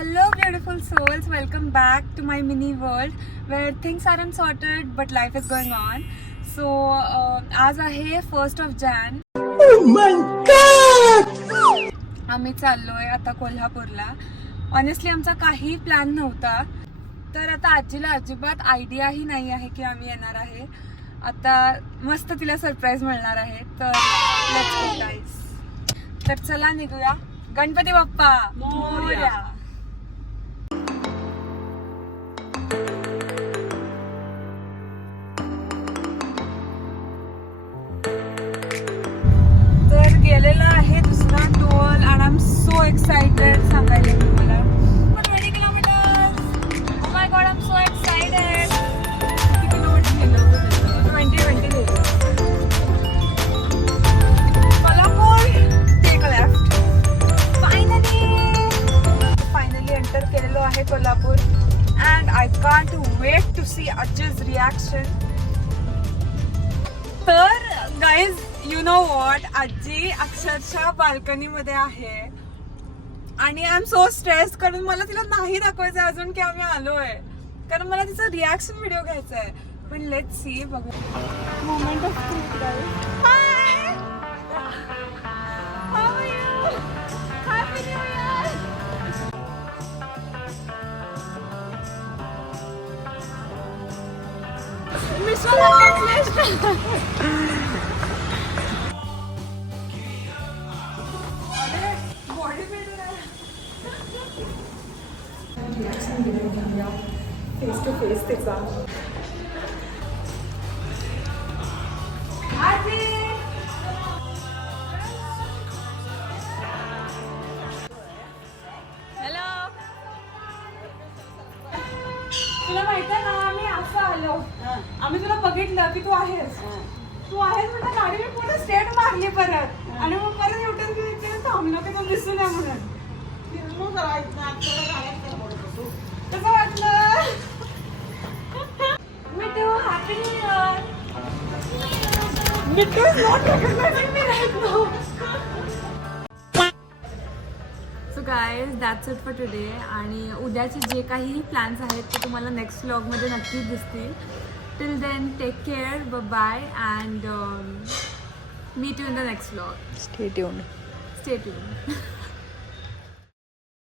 Hello beautiful souls, welcome back to my mini world where things aren't sorted but life is going on. So आज आहे 1st of Jan. Oh my God! आम्ही चाललोय आता कोल्हापूरला. Honestly आमचा काही plan नव्हता, तर आता आजीला अजिबात आयडियाही नाही आहे की आम्ही येणार आहे. आता मस्त तिला सरप्राईज मिळणार आहे, तर लेट्स गो गाईस. तर चला निघूया. गणपती बाप्पा मोरया. तर गेलेला आहे दुसरा टोल आणि आय एम सो एक्साइटेड सांगायला तुम्हाला. 20 kilometre. Oh my God, I am so excited. किती किलोमीटर गेलो? 20 Kolhapur. Take a left. Finally enter केलेलो आहे Kolhapur and I can't wait to see अज्जूज रिॲक्शन. तर गाईज, यू नो वॉट, आजी अक्षरशः बाल्कनी मध्ये आहे आणि आय एम सो स्ट्रेस, कारण मला तिला नाही दाखवायचं अजून की आम्ही आलोय, कारण मला तिचा रिॲक्शन व्हिडिओ घ्यायचा आहे. पण लेट्स सी. बघू. Moment of truth guys. Hi, how are you? Happy new year. Face to face तिचा. हॅलो. तुला माहिती आहे ना, आम्ही असं आलो, आम्ही तुला बघितलं की तू आहेस म्हणलं, गाडी मी पुढे स्टेट मारली परत आणि मग परत युटर्न घेऊन इथे थांबलो की तो दिसून आहे म्हणून. कसं वाटलं? Mithu, happy new year. Mithu is not recognising me right now. So guys, that's it for today. आणि उद्याचे जे काही प्लॅन्स आहेत ते तुम्हाला नेक्स्ट व्लॉगमध्ये नक्कीच दिसतील. Till then, take care, bye and meet you in the next vlog. Stay tuned. Stay tuned.